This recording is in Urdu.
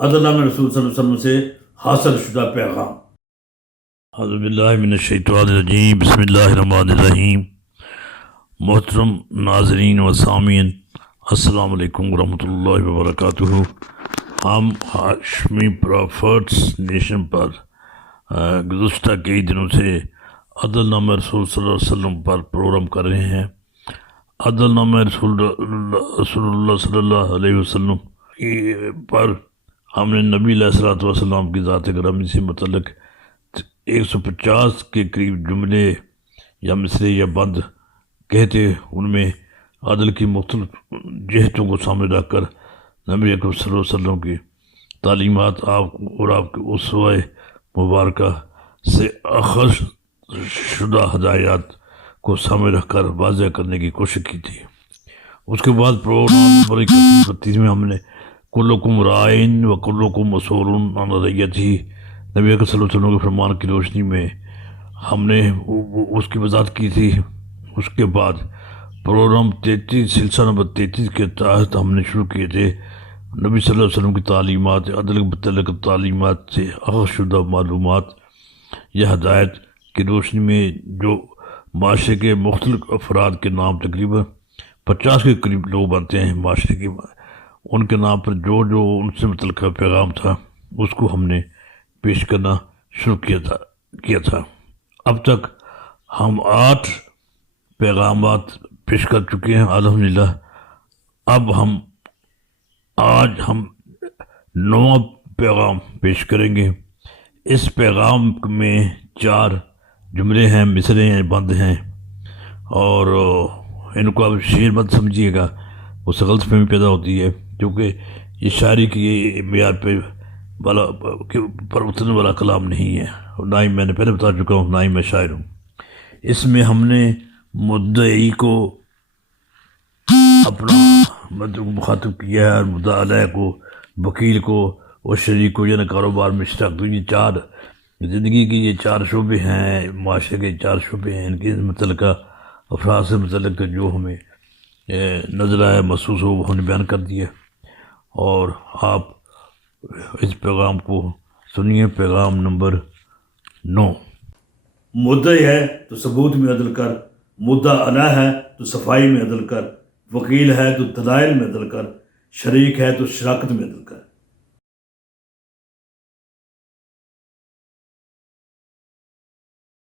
عدل نامہ رسول صلی اللہ علیہ وسلم سے حاصل شدہ پیغام۔ اعوذ باللہ من الشیطان الرجیم، بسم اللہ الرحمن الرحیم۔ محترم ناظرین و سامعین، السلام علیکم ورحمۃ اللہ وبرکاتہ۔ ہم ہاشمی پرافٹس نیشن پر گزشتہ کئی دنوں سے عدل نامہ رسول صلی اللہ علیہ وسلم پر پروگرام کر رہے ہیں۔ عدل نامہ رسول اللہ صلی اللہ علیہ وسلم پر ہم نے نبی علیہ الصلوۃ والسلام کی ذات گرامی سے متعلق 150 کے قریب جملے یا مصرے یا بند کہتے، ان میں عدل کی مختلف جہتوں کو سامنے رکھ کر نبی اکرم صلی اللہ علیہ وسلم کی تعلیمات آپ کے اسوہ مبارکہ سے اخذ شدہ ہدایات کو سامنے رکھ کر واضح کرنے کی کوشش کی تھی۔ اس کے بعد پروگرام نمبر 31 میں ہم نے کلکم رائن و کلکم مسئول عن رعیتہ، نبی اکرم صلی اللہ علیہ وسلم کے فرمان کی روشنی میں ہم نے اس کی وضاحت کی تھی۔ اس کے بعد پروگرام 33 سلسلہ نمبر 33 کے تحت ہم نے شروع کیے تھے نبی صلی اللہ علیہ وسلم کی تعلیمات، عدل کے متعلق تعلیمات سے اخذ شدہ معلومات یا ہدایت کی روشنی میں جو معاشرے کے مختلف افراد کے نام تقریباً 50 کے قریب لوگ بنتے ہیں معاشرے کے، ان کے نام پر جو ان سے متعلقہ پیغام تھا اس کو ہم نے پیش کرنا شروع کیا تھا۔ اب تک ہم 8 پیغامات پیش کر چکے ہیں الحمدللہ۔ اب آج ہم 9واں پیغام پیش کریں گے۔ اس پیغام میں 4 جملے ہیں، مصرے ہیں، بند ہیں، اور ان کو آپ شعر مت سمجھیے گا، اس سے غلط فہمی پیدا ہوتی ہے، کیونکہ یہ شاعری کی معیار پر اترنے والا کلام نہیں ہے، نہ ہی میں نے پہلے بتا چکا ہوں، نہ ہی میں شاعر ہوں۔ اس میں ہم نے مدعی کو اپنا مخاطب کیا ہے، اور مدعا علیہ کو، وکیل کو اور شریک کو، یعنی کاروبار میں شراکت۔ تو یہ 4 زندگی کی یہ 4 شعبے ہیں، معاشرے کے 4 شعبے ہیں، ان کے متعلقہ افراد سے متعلق جو ہمیں نظر آیا، محسوس ہو، وہ ہم نے بیان کر دیا۔ اور آپ اس پیغام کو سنیے۔ پیغام نمبر 9۔ مدعی ہے تو ثبوت میں عدل کر، مدعا علیہ ہے تو صفائی میں عدل کر، وکیل ہے تو دلائل میں عدل کر، شریک ہے تو شراکت میں عدل کر۔